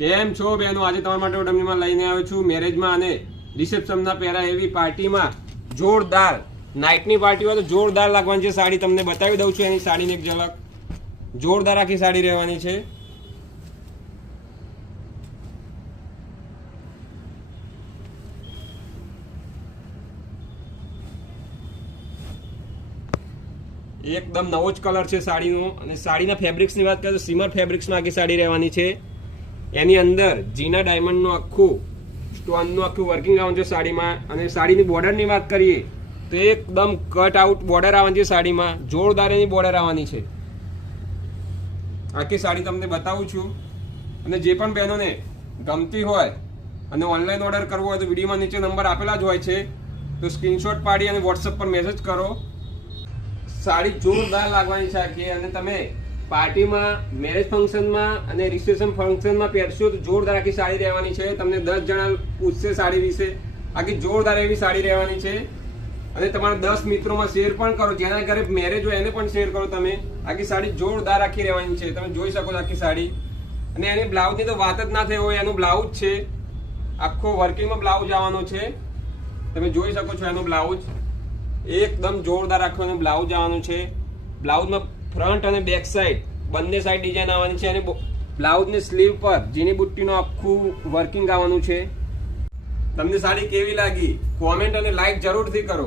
કેમ છો બહેનો? આજે તમારા માટે ડમીમાં લઈને આવ્યો છું મેરેજમાં અને રિસેપ્શનના પહેરા એવી પાર્ટીમાં જોરદાર નાઇટની પાર્ટી હોય તો જોરદાર લાગવાની છે સાડી. તમને બતાવી દઉં છું એની સાડીની એક ઝલક. જોરદાર આખી સાડી રહેવાની છે. એકદમ નવો જ કલર છે સાડીનો. અને સાડીના ફેબ્રિક્સની વાત કરીએ તો સિમર ફેબ્રિક્સમાં આખી સાડી રહેવાની છે. એની અંદર જીના ડાયમંડનું આખું સ્ટોનનું આખું વર્કિંગ આવવાનું છે સાડીમાં. અને સાડીની બોર્ડરની વાત કરીએ તો એકદમ કટ આઉટ બોર્ડર આવવાની છે સાડીમાં. જોરદાર એની બોર્ડર આવવાની છે. આખી સાડી તમને બતાવું છું. અને જે પણ બહેનોને ગમતી હોય અને ઓનલાઈન ઓર્ડર કરવો હોય તો વિડીયોમાં નીચે નંબર આપેલા જ હોય છે, તો સ્ક્રીનશોટ પાડી અને વોટ્સઅપ પર મેસેજ કરો. સાડી જોરદાર લાગવાની છે આખી. અને તમે પાર્ટીમાં, મેરેજ ફંક્શનમાં અને રિસેપ્શન ફંક્શનમાં પહેરશો તો જોરદાર આખી સાડી રહેવાની છે. તમને 10 જણા પૂછશે સાડી વિશે. આખી જોરદાર એવી સાડી રહેવાની છે. અને તમારા 10 મિત્રોમાં શેર પણ કરો. જેના ઘરે મેરેજ હોય એને પણ શેર કરો તમે. આખી સાડી જોરદાર આખી રહેવાની છે. તમે જોઈ શકો છો આખી સાડી. અને એની બ્લાઉઝની તો વાત જ ના થઈ હોય. એનું બ્લાઉઝ છે આખો વર્કિંગમાં બ્લાઉઝ આવવાનો છે. તમે જોઈ શકો છો એનું બ્લાઉઝ એકદમ જોરદાર આખો એનું બ્લાઉઝ આવવાનું છે. બ્લાઉઝમાં ફ્રન્ટ અને બેક સાઈડ બંને સાઈડ ડિઝાઇન આવવાની છે. અને બ્લાઉઝની સ્લીવ પર ઝીણી બુટ્ટીનું આખું વર્કિંગ આવવાનું છે. તમને સાડી કેવી લાગી કોમેન્ટ અને લાઈક જરૂરથી કરો.